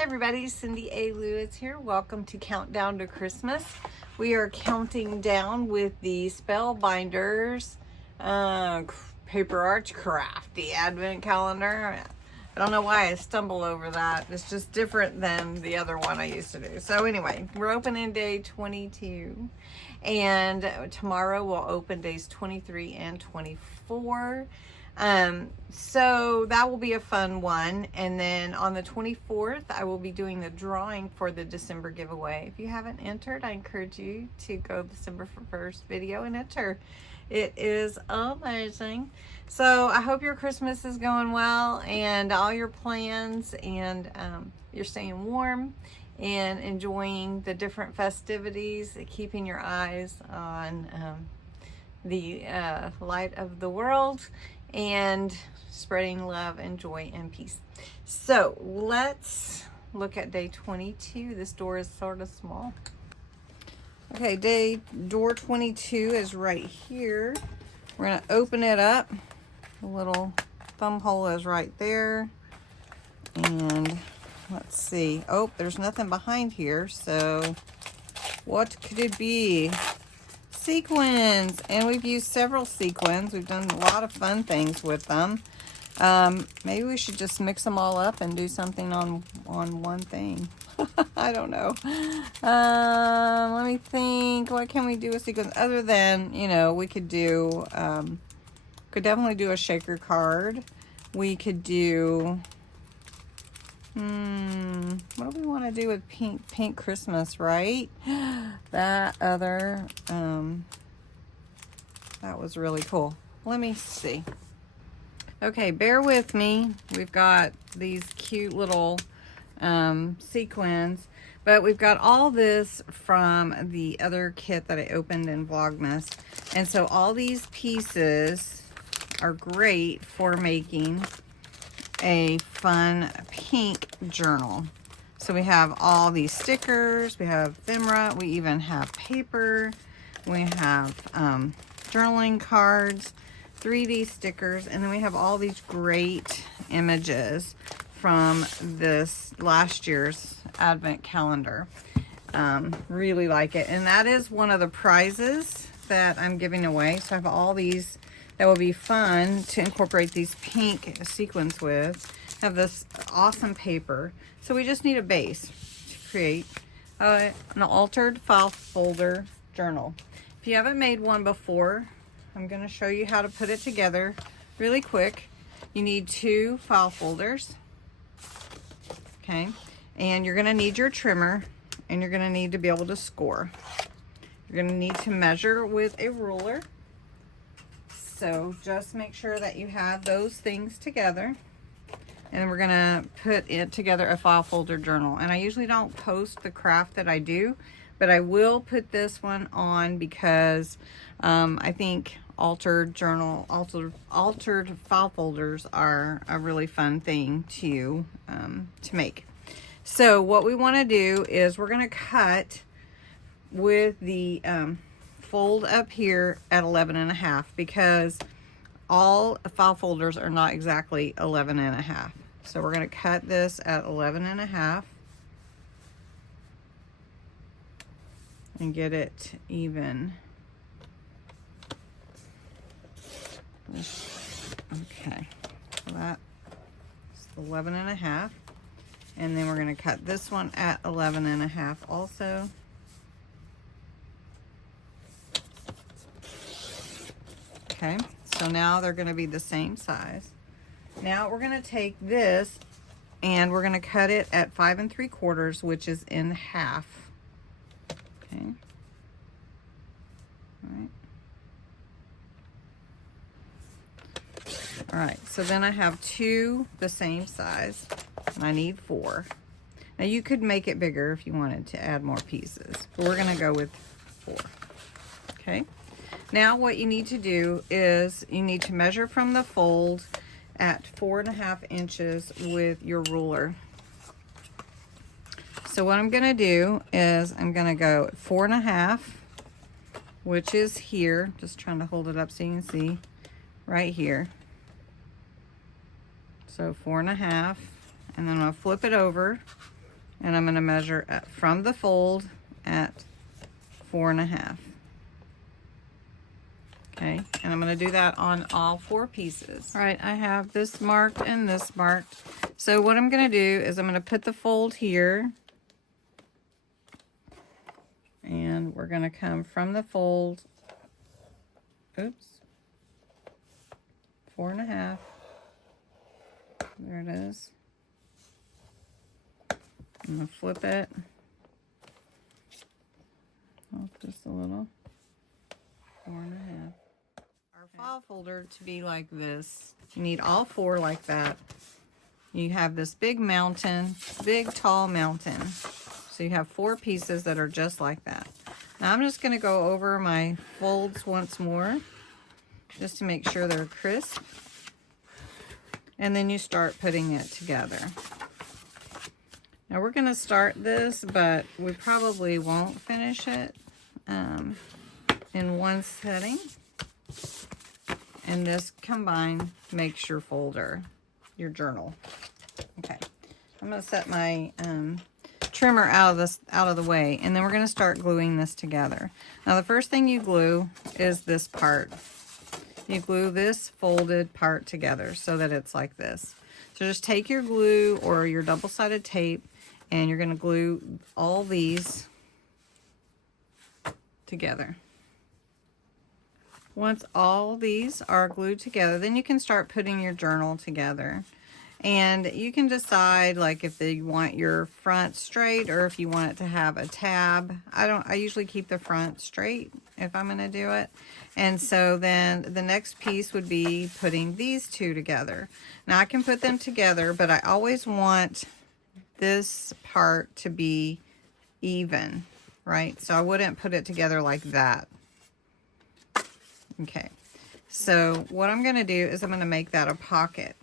Hey everybody, Cindy A. Lewis here. Welcome to Countdown to Christmas. We are counting down with the Spellbinders Paper Arch Craft, the Advent Calendar. I don't know why I stumble over that. It's just different than the other one I used to do. So anyway, we're opening day 22. And tomorrow we'll open days 23 and 24. So that will be a fun one. And then on the 24th, I will be doing the drawing for the December giveaway. If you haven't entered, I encourage you to go December 1st video and enter. It is amazing. So I hope your Christmas is going well and all your plans, and you're staying warm and enjoying the different festivities, keeping your eyes on the light of the world and spreading love and joy and peace. So let's look at day 22. This door is sort of small. Okay, door 22 is right here. We're gonna open it up. The little thumb hole is right there. And let's see. Oh, there's nothing behind here. So what could it be? Sequins, and we've used several sequins. We've done a lot of fun things with them. Maybe we should just mix them all up and do something on one thing. I don't know. Let me think. What can we do with sequins other than, you know, we could do could definitely do a shaker card. We could do what do we want to do with pink Christmas, right? That other that was really cool. Let me see. Okay, bear with me. We've got these cute little sequins, but we've got all this from the other kit that I opened in Vlogmas. And so all these pieces are great for making a fun pink journal. So we have all these stickers, we have ephemera, we even have paper, we have journaling cards, 3D stickers, and then we have all these great images from this last year's Advent calendar. Really like it. And that is one of the prizes that I'm giving away. So I have all these that will be fun to incorporate these pink sequins with. Have this awesome paper. So we just need a base to create an altered file folder journal. If you haven't made one before, I'm going to show you how to put it together really quick. You need 2 file folders. Okay, and you're going to need your trimmer, and you're going to need to be able to score. You're going to need to measure with a ruler. So just make sure that you have those things together. And then we're gonna put it together a file folder journal. And I usually don't post the craft that I do, but I will put this one on because I think altered file folders are a really fun thing to make. So what we want to do is we're gonna cut with the fold up here at 11.5 because all file folders are not exactly 11.5. So we're going to cut this at 11.5 and get it even. Okay, so that's 11.5, and then we're going to cut this one at 11.5 also. Okay, so now they're going to be the same size. Now we're going to take this and we're going to cut it at 5 3/4, which is in half. Okay. All right, so then I have 2 the same size, and I need 4. Now you could make it bigger if you wanted to add more pieces, but we're going to go with 4. Okay. Now what you need to do is you need to measure from the fold at 4.5 inches with your ruler. So what I'm going to do is I'm going to go 4.5, which is here. Just trying to hold it up so you can see right here. So 4.5, and then I'm going to flip it over And I'm going to measure from the fold at 4.5. Okay, and I'm going to do that on all 4 pieces. All right, I have this marked and this marked. So what I'm going to do is I'm going to put the fold here. And we're going to come from the fold. Oops. 4.5. There it is. I'm going to flip it. Off just a little. 4.5. Our file folder to be like this. You need all 4 like that. You have this big mountain, big tall mountain. So you have 4 pieces that are just like that. Now I'm just going to go over my folds once more, just to make sure they're crisp. And then you start putting it together. Now we're going to start this, but we probably won't finish it in one setting. And this combined makes your folder, your journal. Okay, I'm going to set my trimmer out of the way, and then we're going to start gluing this together. Now the first thing you glue is this part. You glue this folded part together so that it's like this. So just take your glue or your double-sided tape, and you're going to glue all these together. Once all these are glued together, then you can start putting your journal together. And you can decide, like, if you want your front straight or if you want it to have a tab. I usually keep the front straight if I'm going to do it. And so then the next piece would be putting these 2 together. Now I can put them together, but I always want this part to be even, right? So I wouldn't put it together like that. Okay, so what I'm going to do is I'm going to make that a pocket.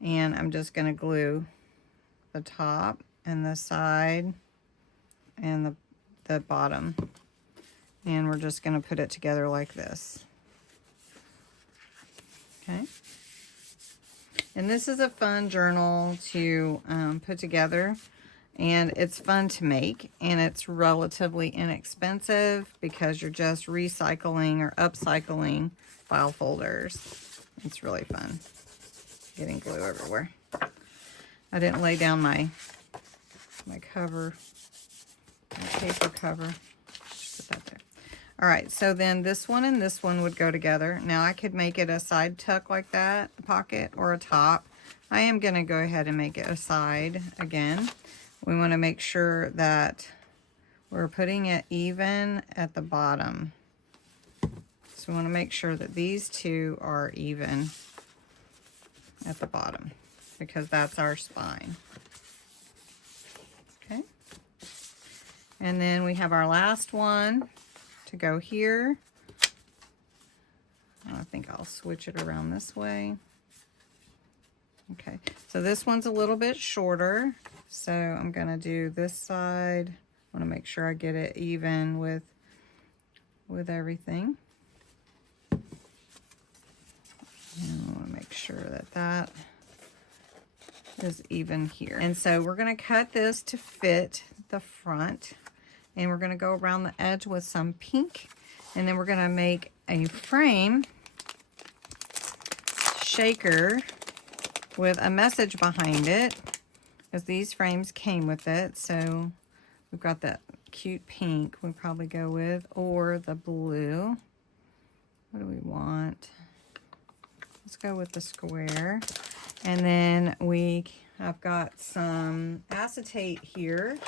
And I'm just going to glue the top and the side and the bottom. And we're just going to put it together like this. Okay. And this is a fun journal to put together. And it's fun to make. And it's relatively inexpensive because you're just recycling or upcycling file folders. It's really fun. Getting glue everywhere. I didn't lay down my cover, my paper cover. Put that there. All right, so then this one and this one would go together. Now I could make it a side tuck like that, a pocket, or a top. I am going to go ahead and make it a side again. We want to make sure that we're putting it even at the bottom. So we want to make sure that these 2 are even at the bottom, because that's our spine. Okay, and then we have our last one to go here. I think I'll switch it around this way. Okay, so this one's a little bit shorter, so I'm going to do this side. I want to make sure I get it even with everything. And I want to make sure that that is even here. And so we're going to cut this to fit the front. And we're going to go around the edge with some pink. And then we're going to make a frame shaker with a message behind it, because these frames came with it. So we've got that cute pink we'll probably go with, or the blue. What do we want? Let's go with the square. And then I've got some acetate here,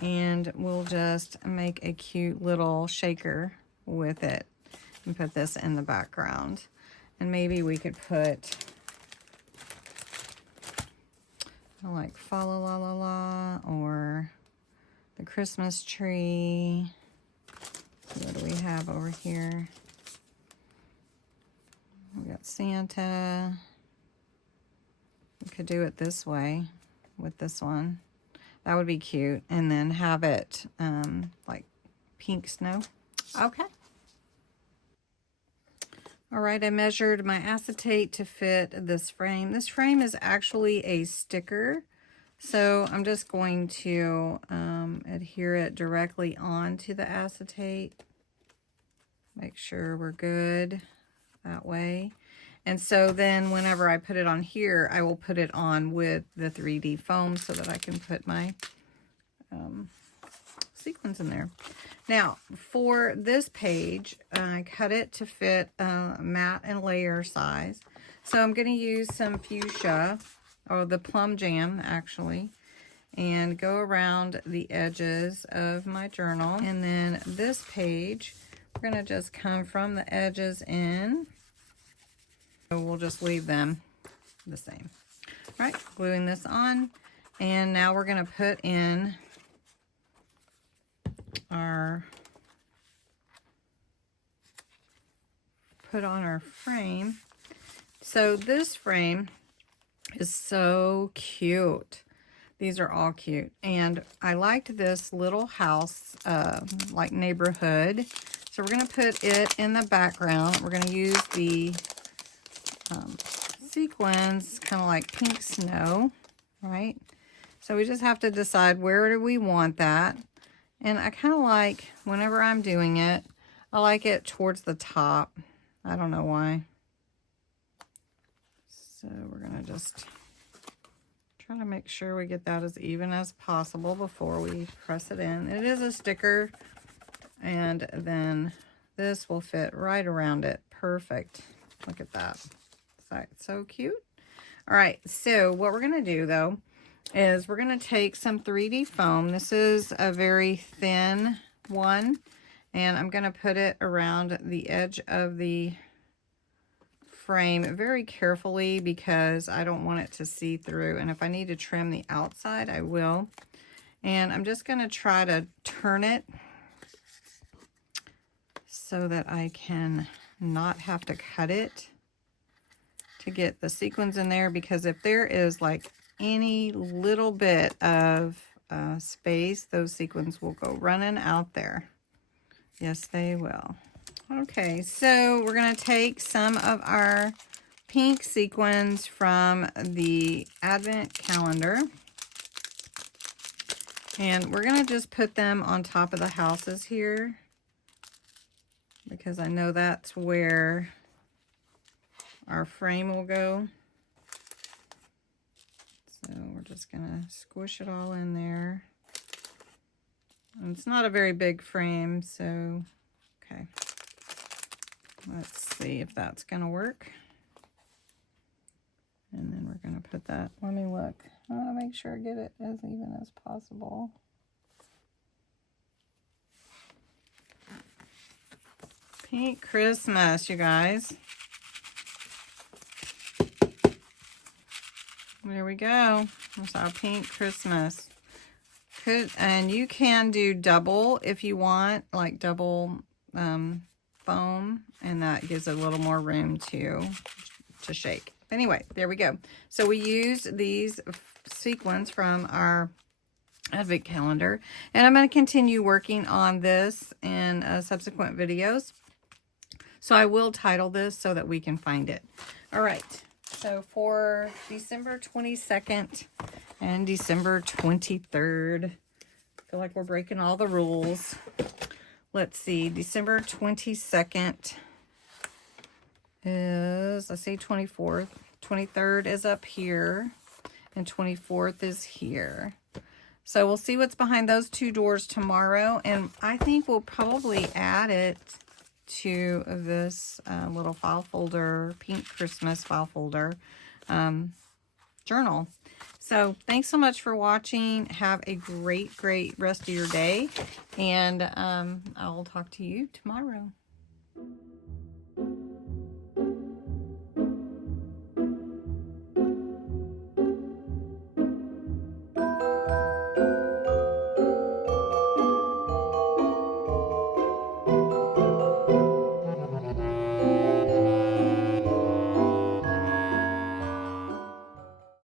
and we'll just make a cute little shaker with it and put this in the background. And maybe we could put, like, fa la la la la, or the Christmas tree. What do we have over here? We got Santa. We could do it this way with this one. That would be cute. And then have it like pink snow. Okay. All right, I measured my acetate to fit this frame. This frame is actually a sticker. So I'm just going to adhere it directly onto the acetate. Make sure we're good that way. And so then whenever I put it on here, I will put it on with the 3D foam so that I can put my sequins in there. Now, for this page, I cut it to fit matte and layer size. So I'm going to use some fuchsia, or the plum jam, actually, and go around the edges of my journal. And then this page, we're going to just come from the edges in. So we'll just leave them the same. All right, gluing this on. And now we're going to put in our frame. So this frame is so cute. These are all cute, and I liked this little house like neighborhood, so we're going to put it in the background. We're going to use the sequins, kind of like pink snow, right? So we just have to decide where do we want that. And I kind of like, whenever I'm doing it, I like it towards the top. I don't know why. So we're going to just try to make sure we get that as even as possible before we press it in. It is a sticker, and then this will fit right around it. Perfect. Look at that. It's so cute. All right, so what we're going to do, though, is we're going to take some 3D foam. This is a very thin one, and I'm going to put it around the edge of the frame very carefully because I don't want it to see through, and if I need to trim the outside, I will. And I'm just going to try to turn it so that I can not have to cut it to get the sequins in there, because if there is like any little bit of space, those sequins will go running out there. Yes, they will. Okay, so we're going to take some of our pink sequins from the Advent calendar, and we're going to just put them on top of the houses here, because I know that's where our frame will go. So we're just going to squish it all in there. And it's not a very big frame, so okay. Let's see if that's going to work. And then we're going to put that, let me look. I want to make sure I get it as even as possible. Pink Christmas, you guys. There we go. There's our pink Christmas. And you can do double if you want, like double foam, and that gives a little more room to shake. Anyway, there we go. So we used these sequins from our Advent calendar, and I'm going to continue working on this in subsequent videos. So I will title this so that we can find it. All right. So for December 22nd and December 23rd, I feel like we're breaking all the rules. Let's see, December 22nd is, I say 24th, 23rd is up here, and 24th is here. So we'll see what's behind those two doors tomorrow, and I think we'll probably add it to this little file folder, pink Christmas file folder journal. So thanks so much for watching. Have a great rest of your day, and I'll talk to you tomorrow.